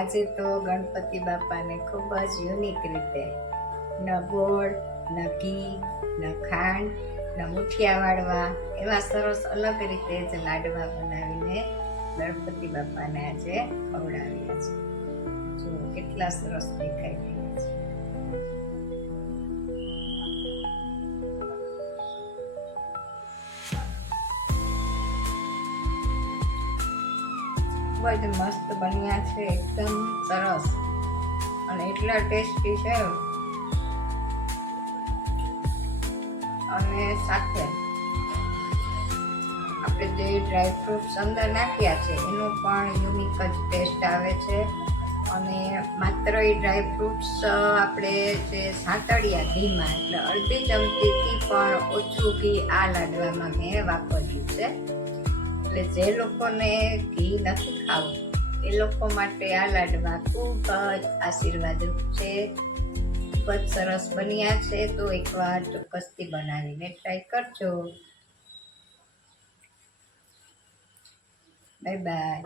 આજે તો ગણપતિ બાપાને ખૂબ જ યુનિક રીતે ન ગોળ, ન ઘી, ન ખાંડ, ન મુઠિયા વાળવા એવા સરસ અલગ રીતે જ લાડવા બનાવીને ગણપતિ બાપાને આજે ખવડાવ્યા છે. જો કેટલા સરસ દેખાઈ રહ્યા છે. ખૂબ જ મસ્ત બન્યા છે, એકદમ સરસ અને એટલા ટેસ્ટી છે. અને સાથે આપણે જે ડ્રાય ફ્રૂટ્સ અંદર નાખ્યા છે એનો પણ યુનિક જ ટેસ્ટ આવે છે. અને માત્ર એ ડ્રાય ફ્રૂટ્સ આપણે જે સાંતળ્યા ઘીમાં, એટલે અડધી ચમચીથી પણ ઓછું ઘી આ લાડવામાં મેં વાપર્યું છે. એટલે જે લોકોને ઘી નથી ખાવું એ લોકો માટે આ લાડવા ખૂબ જ આશીર્વાદરૂપ છે. ખૂબ જ સરસ બન્યા છે. તો એકવાર ચોક્કસથી બનાવીને ટ્રાય કરજો. Bye bye.